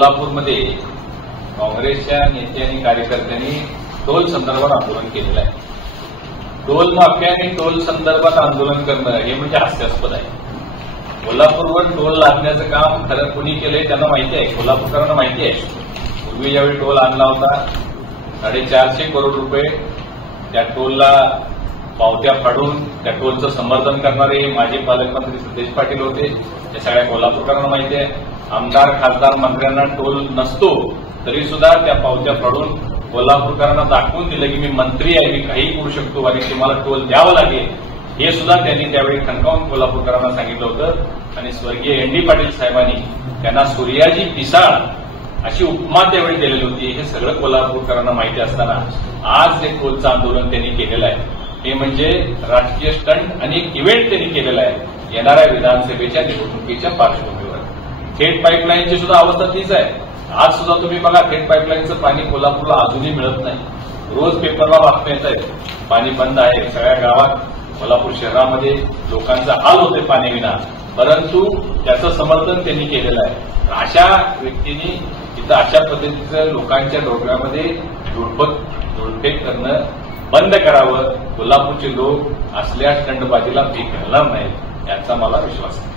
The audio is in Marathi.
कोल्हापूरमध्ये काँग्रेसच्या नेते आणि कार्यकर्त्यांनी टोल संदर्भात आंदोलन केलेलं आहे. टोल माफिया आणि टोल संदर्भात आंदोलन करणं हे म्हणजे हास्यास्पद आहे. कोल्हापूरवर टोल लादण्याचं काम खरं कुणी केलंय त्यांना माहिती आहे, कोल्हापूरकरांना माहिती आहे. पूर्वी ज्यावेळी टोल आणला होता 450 करोड रुपये त्या टोलला पावत्या फाडून त्या टोलचं समर्थन करणारे माजी पालकमंत्री सतेज पाटील होते. हे सगळ्या कोल्हापूरकरांना माहिती आहे. आमदार खासदार मंत्र्यांना टोल नसतो तरी सुद्धा त्या पावत्या फाडून कोल्हापूरकरांना दाखवून दिलं की मी मंत्री आहे, मी काही करू शकतो आणि ते मला टोल द्यावं लागेल. हे सुद्धा त्यांनी त्यावेळी ठणकावून कोल्हापूरकरांना सांगितलं होतं आणि स्वर्गीय एन.डी. पाटील साहेबांनी त्यांना सूर्याजी पिसाळ अशी उपमा त्यावेळी दिलेली होती. हे सगळं कोल्हापूरकरांना माहिती असताना आज जे टोलचं आंदोलन त्यांनी केलेलं आहे हे म्हणजे राजकीय स्टंट आणि एक इव्हेंट त्यांनी केलेला आहे येणाऱ्या विधानसभेच्या निवडणुकीच्या पार्श्वभूमीवर. थेट पाईपलाईनची सुद्धा अवस्था तीच आहे. आज सुद्धा तुम्ही बघा थेट पाईपलाईनचं पाणी कोल्हापूरला अजूनही मिळत नाही. रोज पेपरला बातम्या येत आहेत पाणी बंद आहे. सगळ्या गावात कोल्हापूर शहरामध्ये लोकांचा हाल होते पाण्याविना, परंतु त्याचं समर्थन त्यांनी केलेलं आहे. अशा व्यक्तींनी तिथं अशा पद्धतीचं लोकांच्या डोक्यामध्ये धुडफेक करणं बंद करावं. कोल्हापूरचे लोक असल्या स्टंटबाजीला भीक घालणार नाहीत याचा मला विश्वास आहे.